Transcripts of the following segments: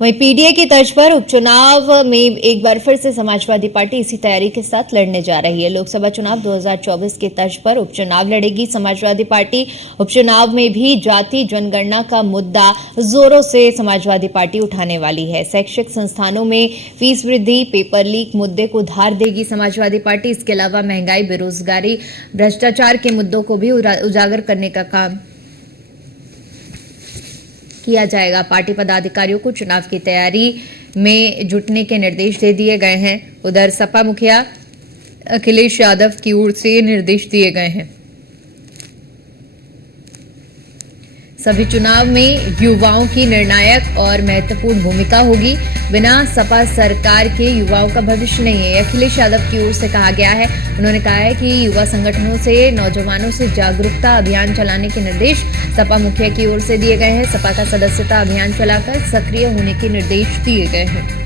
वहीं पीडीए की तर्ज पर उपचुनाव में एक बार फिर से समाजवादी पार्टी इसी तैयारी के साथ लड़ने जा रही है। लोकसभा चुनाव 2024 के तर्ज पर उपचुनाव लड़ेगी समाजवादी पार्टी। उपचुनाव में भी जाति जनगणना का मुद्दा जोरों से समाजवादी पार्टी उठाने वाली है। शैक्षिक संस्थानों में फीस वृद्धि, पेपर लीक मुद्दे को धार देगी समाजवादी पार्टी। इसके अलावा महंगाई, बेरोजगारी, भ्रष्टाचार के मुद्दों को भी उजागर करने का काम किया जाएगा। पार्टी पदाधिकारियों को चुनाव की तैयारी में जुटने के निर्देश दे दिए गए हैं। उधर सपा मुखिया अखिलेश यादव की ओर से निर्देश दिए गए हैं। सभी चुनाव में युवाओं की निर्णायक और महत्वपूर्ण भूमिका होगी। बिना सपा सरकार के युवाओं का भविष्य नहीं है, अखिलेश यादव की ओर से कहा गया है। उन्होंने कहा है कि युवा संगठनों से नौजवानों से जागरूकता अभियान चलाने के निर्देश सपा मुखिया की ओर से दिए गए हैं। सपा का सदस्यता अभियान चलाकर सक्रिय होने के निर्देश दिए गए हैं।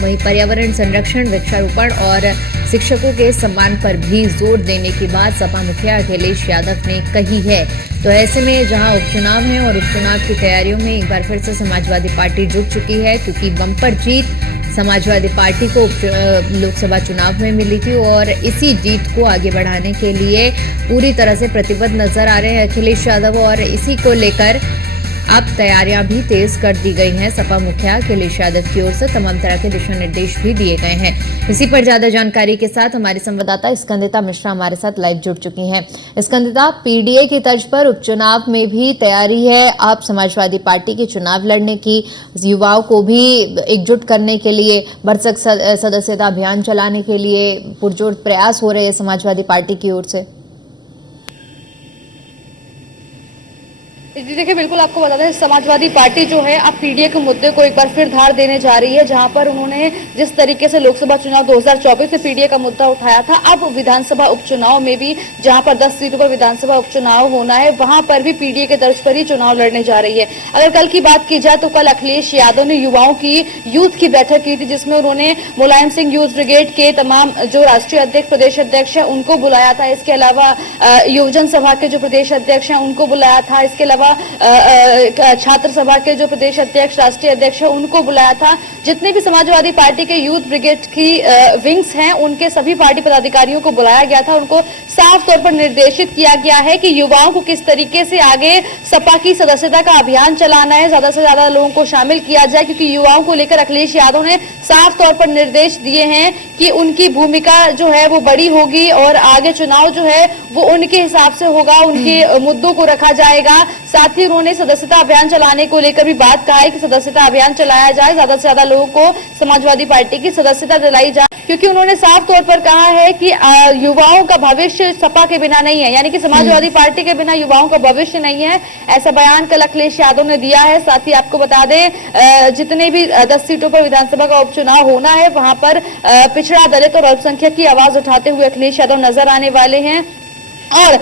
वहीं पर्यावरण संरक्षण, वृक्षारोपण और शिक्षकों के सम्मान पर भी जोर देने की बात सपा मुखिया अखिलेश यादव ने कही है। तो ऐसे में जहां उपचुनाव है और उपचुनाव की तैयारियों में एक बार फिर से समाजवादी पार्टी जुट चुकी है, क्योंकि बम्पर जीत समाजवादी पार्टी को लोकसभा चुनाव में मिली थी और इसी जीत को आगे बढ़ाने के लिए पूरी तरह से प्रतिबद्ध नजर आ रहे हैं अखिलेश यादव और इसी को लेकर अब तैयारियां भी तेज कर दी गई हैं। सपा मुखिया अखिलेश यादव की ओर से तमाम तरह के दिशा निर्देश भी दिए गए हैं। इसी पर ज्यादा जानकारी के साथ हमारे संवाददाता स्कंदिता मिश्रा हमारे साथ लाइव जुड़ चुकी हैं। स्कंदिता, पीडीए की तर्ज पर उपचुनाव में भी तैयारी है आप समाजवादी पार्टी के चुनाव लड़ने की, युवाओं को भी एकजुट करने के लिए, भरसक सदस्यता अभियान चलाने के लिए पुरजोर प्रयास हो रहे हैं समाजवादी पार्टी की ओर से। देखिए, बिल्कुल आपको बता दें, समाजवादी पार्टी जो है अब पीडीए के मुद्दे को एक बार फिर धार देने जा रही है। जहां पर उन्होंने जिस तरीके से लोकसभा चुनाव 2024 में पीडीए का मुद्दा उठाया था, अब विधानसभा उपचुनाव में भी जहां पर 10 सीटों पर विधानसभा उपचुनाव होना है, वहां पर भी पीडीए के तर्ज पर ही चुनाव लड़ने जा रही है। अगर कल की बात की जाए तो कल अखिलेश यादव ने युवाओं की यूथ की बैठक की थी, जिसमें उन्होंने मुलायम सिंह यूथ ब्रिगेड के तमाम जो राष्ट्रीय अध्यक्ष, प्रदेश अध्यक्ष है, उनको बुलाया था। इसके अलावा युवजन सभा के जो प्रदेश अध्यक्ष है उनको बुलाया था। इसके अलावा छात्र सभा के जो प्रदेश अध्यक्ष, राष्ट्रीय अध्यक्ष है, उनको बुलाया था। जितने भी समाजवादी पार्टी के यूथ ब्रिगेड की विंग्स हैं, उनके सभी पार्टी पदाधिकारियों को बुलाया गया था। उनको साफ तौर पर निर्देशित किया गया है कि युवाओं को किस तरीके से आगे सपा की सदस्यता का अभियान चलाना है, ज्यादा से ज्यादा लोगों को शामिल किया जाए, क्योंकि युवाओं को लेकर अखिलेश यादव ने साफ तौर पर निर्देश दिए हैं कि उनकी भूमिका जो है वो बड़ी होगी और आगे चुनाव जो है वो उनके हिसाब से होगा, उनके मुद्दों को रखा जाएगा। साथ ही उन्होंने सदस्यता अभियान चलाने को लेकर भी बात कहा है कि सदस्यता अभियान चलाया जाए, ज्यादा से ज्यादा लोगों को समाजवादी पार्टी की सदस्यता दिलाई जाए, क्योंकि उन्होंने साफ तौर पर कहा है कि युवाओं का भविष्य सपा के बिना नहीं है, यानी कि समाजवादी पार्टी के बिना युवाओं का भविष्य नहीं है। ऐसा बयान कल अखिलेश यादव ने दिया है। साथ ही आपको बता दें, जितने भी 10 सीटों पर विधानसभा का उपचुनाव होना है, वहां पर पिछड़ा, दलित और अल्पसंख्यक की आवाज उठाते हुए अखिलेश यादव नजर आने वाले हैं। और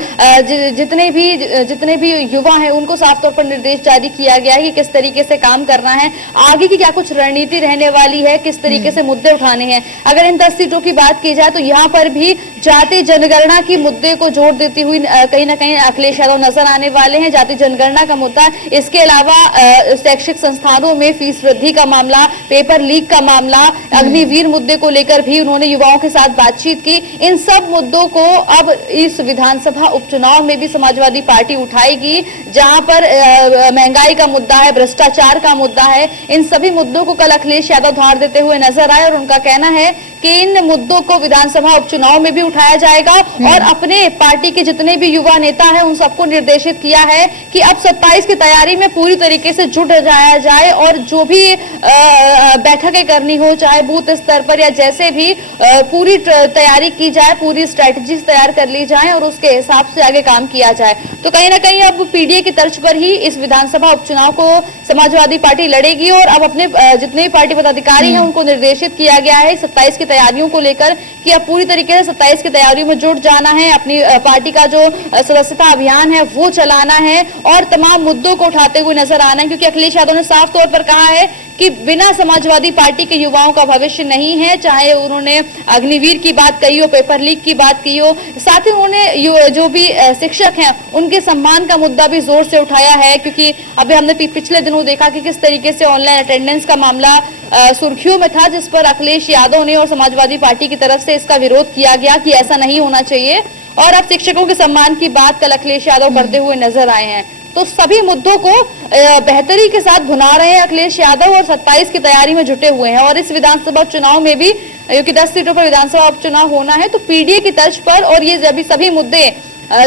जितने भी युवा हैं उनको साफ तौर पर निर्देश जारी किया गया है कि किस तरीके से काम करना है, आगे की क्या कुछ रणनीति रहने वाली है, किस तरीके से मुद्दे उठाने हैं। अगर इन 10 सीटों की बात की जाए तो यहाँ पर भी जाति जनगणना की मुद्दे को जोड़ देती हुई कहीं ना कहीं अखिलेश यादव नजर आने वाले हैं। जाति जनगणना का मुद्दा, इसके अलावा शैक्षिक संस्थानों में फीस वृद्धि का मामला, पेपर लीक का मामला, अग्निवीर मुद्दे को लेकर भी उन्होंने युवाओं के साथ बातचीत की। इन सब मुद्दों को अब इस विधानसभा उपचुनाव में भी समाजवादी पार्टी उठाएगी, जहां पर महंगाई का मुद्दा है, भ्रष्टाचार का मुद्दा है। इन सभी मुद्दों को कल अखिलेश यादव धार देते हुए नजर आए और उनका कहना है कि इन मुद्दों को विधानसभा उपचुनाव में भी उठाया जाएगा और अपने पार्टी के जितने भी युवा नेता हैं उन सबको निर्देशित किया है कि अब 27 की तैयारी में पूरी तरीके से जुट जाया जाए और जो भी बैठकें करनी हो, चाहे बूथ स्तर पर या जैसे भी, पूरी तैयारी की जाए, पूरी स्ट्रेटजी तैयार कर ली जाए और उसके हिसाब से आगे काम किया जाए। तो कहीं ना कहीं अब पीडीए की तर्ज पर ही इस विधानसभा उपचुनाव को समाजवादी पार्टी लड़ेगी और अब अपने जितने भी पार्टी पदाधिकारी हैं उनको निर्देशित किया गया है 27 की तैयारियों को लेकर कि अब पूरी तरीके से 27 की तैयारियों में जुट जाना है, अपनी पार्टी का जो सदस्यता अभियान है वो चलाना है और तमाम मुद्दों को उठाते हुए नजर आना है, क्योंकि अखिलेश यादव ने साफ तौर पर कहा है कि बिना समाजवादी पार्टी के युवाओं का भविष्य नहीं है। चाहे उन्होंने अग्निवीर की बात कही हो, पेपर लीक की बात की हो, साथ ही उन्होंने जो भी शिक्षक हैं उनके सम्मान का मुद्दा भी जोर से उठाया है, क्योंकि अभी हमने पिछले दिनों देखा कि किस तरीके से ऑनलाइन अटेंडेंस का मामला सुर्खियों में था, जिस पर अखिलेश यादव ने और समाजवादी पार्टी की तरफ से इसका विरोध किया गया कि ऐसा नहीं होना चाहिए। और अब शिक्षकों के सम्मान की बात कल अखिलेश यादव करते हुए नजर आए हैं। तो सभी मुद्दों को बेहतरी के साथ भुना रहे हैं अखिलेश यादव और 27 की तैयारी में जुटे हुए हैं। और इस विधानसभा चुनाव में भी, क्योंकि 10 सीटों पर विधानसभा उपचुनाव होना है, तो पीडीए की तर्ज पर और ये सभी मुद्दे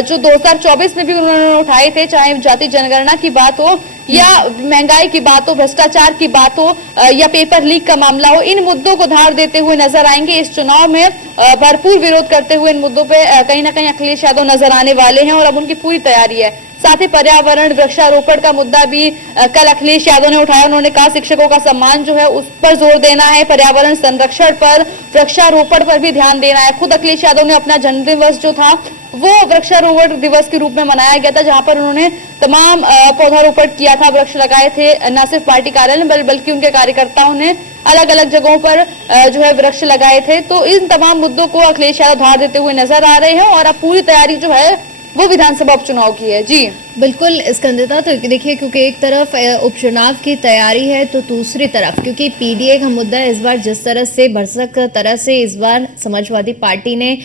जो 2024 में भी उन्होंने उठाए थे, चाहे जाति जनगणना की बात हो या महंगाई की बात हो, भ्रष्टाचार की बात हो या पेपर लीक का मामला हो, इन मुद्दों को धार देते हुए नजर आएंगे। इस चुनाव में भरपूर विरोध करते हुए इन मुद्दों पे कहीं ना कहीं अखिलेश यादव नजर आने वाले हैं और अब उनकी पूरी तैयारी है। साथ ही पर्यावरण, वृक्षारोपण का मुद्दा भी कल अखिलेश यादव ने उठाया। उन्होंने कहा शिक्षकों का सम्मान जो है उस पर जोर देना है, पर्यावरण संरक्षण पर, वृक्षारोपण पर भी ध्यान देना है। खुद अखिलेश यादव ने अपना जन्मदिवस जो था वो वृक्षारोपण दिवस के रूप में मनाया गया था, जहां पर उन्होंने तमाम पौधारोपण किया था, वृक्ष लगाए थे। न सिर्फ पार्टी कार्यालय में बल्कि उनके कार्यकर्ताओं ने अलग अलग जगहों पर जो है वृक्ष लगाए थे। तो इन तमाम मुद्दों को अखिलेश यादव धार देते हुए नजर आ रहे हैं और अब पूरी तैयारी जो है वो विधानसभा उपचुनाव की है। जी बिल्कुल स्कंदिता, तो देखिए क्योंकि एक तरफ उपचुनाव की तैयारी है तो दूसरी तरफ क्योंकि पीडीए का मुद्दा इस बार जिस तरह से भरसक तरह से इस बार समाजवादी पार्टी ने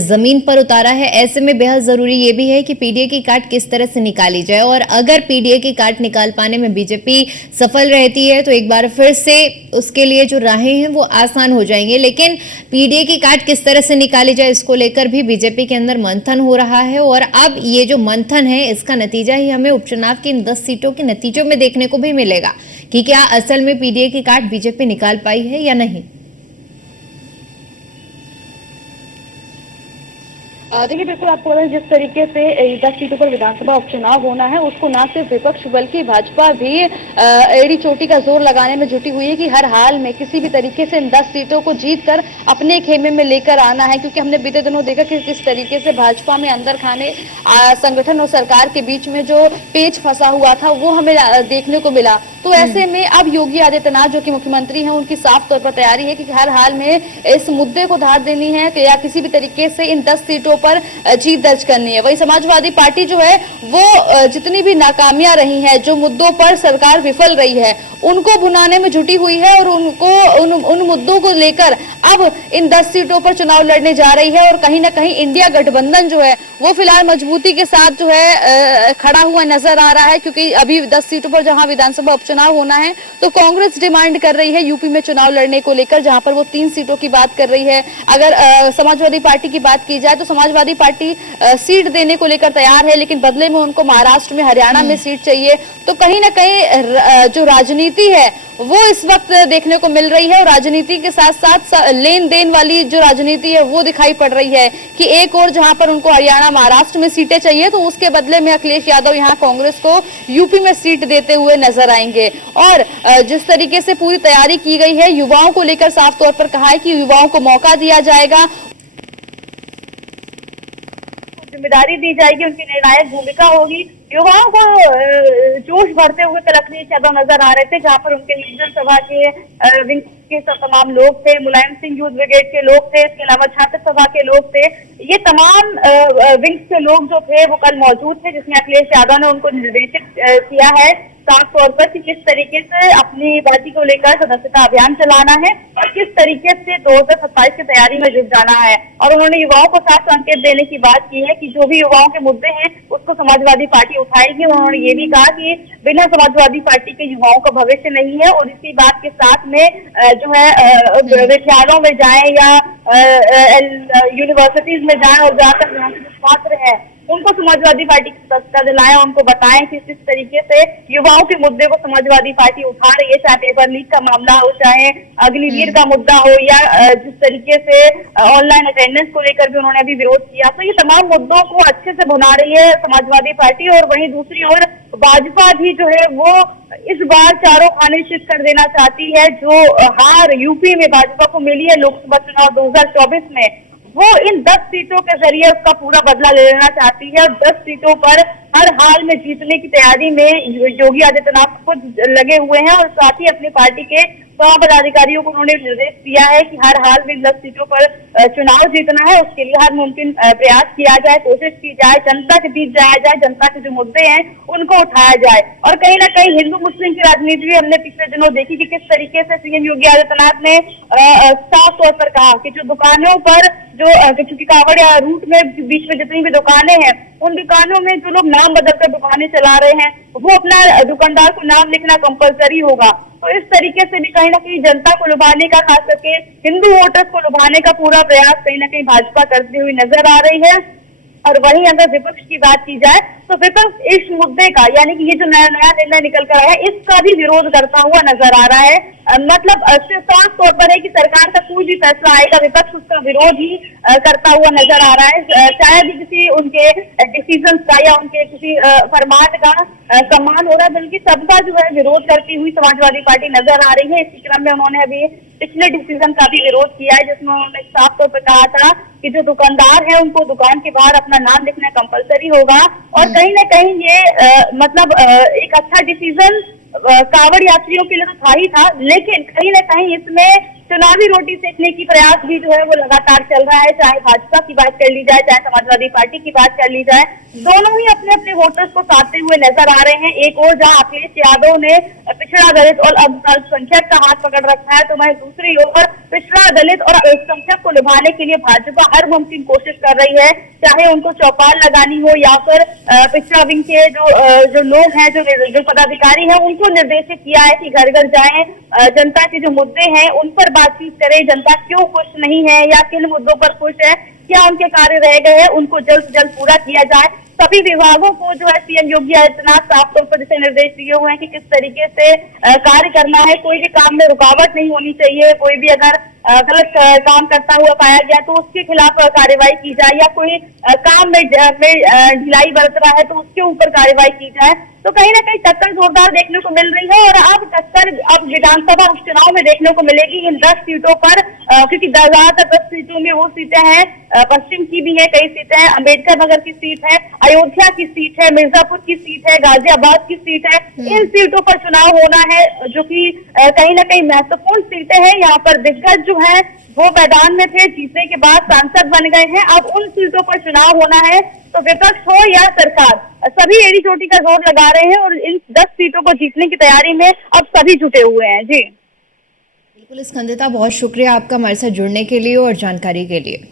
जमीन पर उतारा है, ऐसे में बेहद जरूरी ये भी है कि पीडीए की काट किस तरह से निकाली जाए। और अगर पीडीए की काट निकाल पाने में बीजेपी सफल रहती है तो एक बार फिर से उसके लिए जो राहें हैं वो आसान हो जाएंगे। लेकिन पीडीए की काट किस तरह से निकाली जाए इसको लेकर भी बीजेपी के अंदर मंथन हो रहा है और अब ये जो मंथन है इसका नतीजा ही हमें उपचुनाव की इन 10 सीटों के नतीजों में देखने को भी मिलेगा कि क्या असल में पीडीए की काट बीजेपी निकाल पाई है या नहीं। देखिए बिल्कुल आपको पता है जिस तरीके से 10 सीटों पर विधानसभा उपचुनाव होना है उसको ना सिर्फ विपक्ष बल्कि भाजपा भी एड़ी चोटी का जोर लगाने में जुटी हुई है कि हर हाल में किसी भी तरीके से इन 10 सीटों को जीतकर अपने खेमे में लेकर आना है। क्योंकि हमने बीते दिनों देखा कि किस तरीके से भाजपा में अंदर खाने संगठन और सरकार के बीच में जो पेच फंसा हुआ था वो हमें देखने को मिला। तो ऐसे में अब योगी आदित्यनाथ जो कि मुख्यमंत्री हैं उनकी साफ तौर पर तैयारी है कि हर हाल में इस मुद्दे को धार देनी है या किसी भी तरीके से इन 10 सीटों पर जीत दर्ज करनी है। वही समाजवादी पार्टी जो है वो जितनी भी नाकामियां रही हैं, जो मुद्दों पर सरकार विफल रही है, उनको भुनाने में जुटी हुई है और उनको उन मुद्दों को लेकर अब इन 10 सीटों पर चुनाव लड़ने जा रही है। और कहीं ना कहीं इंडिया गठबंधन जो है वो फिलहाल मजबूती के साथ जो है खड़ा हुआ नजर आ रहा है। क्योंकि अभी 10 सीटों पर जहां विधानसभा उपचुनाव होना है तो कांग्रेस डिमांड कर रही है यूपी में चुनाव लड़ने को लेकर, जहां पर वो 3 सीटों की बात कर रही है। अगर समाजवादी पार्टी की बात की जाए तो समाजवादी पार्टी सीट देने को लेकर तैयार है, लेकिन बदले में उनको महाराष्ट्र में, हरियाणा में सीट चाहिए। तो कहीं ना कहीं जो राजनीति है वो इस वक्त देखने को मिल रही है और राजनीति के साथ साथ लेन देन वाली जो राजनीति है वो दिखाई पड़ रही है कि एक और जहां पर उनको हरियाणा, महाराष्ट्र में सीटें चाहिए तो उसके बदले में अखिलेश यादव यहां कांग्रेस को यूपी में सीट देते हुए नजर आएंगे। और जिस तरीके से पूरी तैयारी की गई है, युवाओं को लेकर साफ तौर पर कहा है कि युवाओं को मौका दिया जाएगा, जिम्मेदारी दी जाएगी, उनकी निर्णायक भूमिका होगी। युवाओं को जोश भरते हुए कल अखिलेश यादव नजर आ रहे थे, जहां पर उनके युवजन सभा के विंग के तमाम लोग थे, मुलायम सिंह यूथ ब्रिगेड के लोग थे, इसके अलावा छात्र सभा के लोग थे। ये तमाम विंग्स के लोग जो थे वो कल मौजूद थे, जिसमें अखिलेश यादव ने उनको निर्देशित किया है साफ तौर पर कि किस तरीके से अपनी पार्टी को लेकर सदस्यता अभियान चलाना है और किस तरीके से 2027 की तैयारी में जुट जाना है। और उन्होंने युवाओं को साफ संकेत देने की बात की है कि जो भी युवाओं के मुद्दे हैं उसको समाजवादी पार्टी उठाएगी। उन्होंने ये भी कहा कि बिना समाजवादी पार्टी के युवाओं का भविष्य नहीं है। और इसी बात के साथ में जो है विद्यालयों में जाएं या यूनिवर्सिटीज में जाएं और जाकर यहाँ के छात्र हैं उनको समाजवादी पार्टी की सदस्यता दिलाएं, उनको बताएं कि किस तरीके से युवाओं के मुद्दे को समाजवादी पार्टी उठा रही है, चाहे पेपर लीक का मामला हो, चाहे अग्निवीर का मुद्दा हो या जिस तरीके से ऑनलाइन अटेंडेंस को लेकर भी उन्होंने अभी विरोध किया। तो ये तमाम मुद्दों को अच्छे से भुना रही है समाजवादी पार्टी। और वहीं दूसरी ओर भाजपा भी जो है वो इस बार चारों खाने शिफ्ट कर देना चाहती है। जो हार यूपी में भाजपा को मिली है लोकसभा चुनाव 2024 में, वो इन 10 सीटों के जरिए उसका पूरा बदला ले लेना चाहती है और 10 सीटों पर हर हाल में जीतने की तैयारी में योगी आदित्यनाथ खुद लगे हुए हैं और साथ ही अपनी पार्टी के तमाम पदाधिकारियों को उन्होंने निर्देश दिया है कि हर हाल में 10 सीटों पर चुनाव जीतना है। उसके लिए हर मुमकिन प्रयास किया जाए, कोशिश की जाए, जनता के बीच जाया जाए, जनता के जो मुद्दे हैं उनको उठाया जाए। और कहीं ना कहीं हिंदू मुस्लिम की राजनीति भी हमने पिछले दिनों देखी कि किस तरीके से सीएम योगी आदित्यनाथ ने साफ तौर पर कहा कि जो दुकानों पर चूंकि कावड़ या रूट में बीच में जितनी भी दुकानें हैं, उन दुकानों में जो लोग नाम बदलकर दुकानें चला रहे हैं वो अपना दुकानदार को नाम लिखना कंपलसरी होगा। तो इस तरीके से भी कहीं ना कहीं जनता को लुभाने का, खास करके हिंदू वोटर्स को लुभाने का पूरा प्रयास कहीं ना कहीं भाजपा करती हुई नजर आ रही है। और वहीं अगर विपक्ष की बात की जाए तो विपक्ष इस मुद्दे का, यानी कि ये जो नया निर्णय निकल कर आया है, इसका भी विरोध करता हुआ नजर आ रहा है। मतलब साफ तौर पर है कि सरकार का कोई भी फैसला आएगा, विपक्ष उसका विरोध ही करता हुआ नजर आ रहा है। शायद ही किसी उनके डिसीजन का या उनके किसी फरमान का सम्मान हो रहा है, बल्कि सबका जो है विरोध करती हुई समाजवादी पार्टी नजर आ रही है। इसी क्रम में उन्होंने अभी पिछले डिसीजन का भी विरोध किया है, जिसमें उन्होंने साफ तौर पर कहा था कि जो दुकानदार है उनको दुकान के बाहर अपना नाम लिखना कंपलसरी होगा। और कहीं ना कहीं ये एक अच्छा डिसीजन कांवड़ यात्रियों के लिए तो था ही था, लेकिन कहीं ना कहीं इसमें चुनावी रोटी सेकने की प्रयास भी जो है वो लगातार चल रहा है। चाहे भाजपा की बात कर ली जाए, चाहे समाजवादी पार्टी की बात कर ली जाए, दोनों ही अपने अपने वोटर्स को साधते हुए नजर आ रहे हैं। एक और जहां अखिलेश यादव ने पिछड़ा दलित और अल्पसंख्यक का हाथ पकड़ रखा है, तो वहीं दूसरी ओर पिछड़ा दलित और अल्पसंख्यक को लुभाने के लिए भाजपा हर मुमकिन कोशिश कर रही है, चाहे उनको चौपाल लगानी हो या फिर पिछड़ा विंग के जो लोग हैं, जो पदाधिकारी हैं, उनको निर्देशित किया है कि घर घर जाएं, जनता के जो मुद्दे हैं उन पर बातचीत करें, जनता क्यों खुश नहीं है या किन मुद्दों पर खुश है, क्या उनके कार्य रह गए हैं, उनको जल्द से जल्द पूरा किया जाए। सभी विभागों को जो है सीएम योगी आदित्यनाथ साफ तौर पर जैसे निर्देश दिए हुए हैं कि किस तरीके से कार्य करना है, कोई भी काम में रुकावट नहीं होनी चाहिए, कोई भी अगर गलत काम करता हुआ पाया गया तो उसके खिलाफ कार्रवाई की जाए, या कोई काम में ढिलाई बरत रहा है तो उसके ऊपर कार्रवाई की जाए। तो कहीं ना कहीं टक्कर जोरदार देखने को मिल रही है और अब टक्कर अब विधानसभा उपचुनाव में देखने को मिलेगी इन 10 सीटों पर, क्योंकि ज्यादातर 10 सीटों में वो सीटें हैं, पश्चिम की भी है, कई सीटें हैं, अम्बेडकर नगर की सीट है, अयोध्या की सीट है, मिर्जापुर की सीट है, गाजियाबाद की सीट है। इन सीटों पर चुनाव होना है, जो कि कहीं ना कहीं महत्वपूर्ण सीटें हैं। यहाँ पर दिग्गज जो है वो मैदान में थे, जीतने के बाद सांसद बन गए हैं। अब उन सीटों पर चुनाव होना है, तो विपक्ष हो या सरकार, सभी एड़ी चोटी का जोर लगा रहे हैं और इन 10 सीटों को जीतने की तैयारी में अब सभी जुटे हुए हैं। जी बिल्कुल स्कंदिता, बहुत शुक्रिया आपका हमारे साथ जुड़ने के लिए और जानकारी के लिए।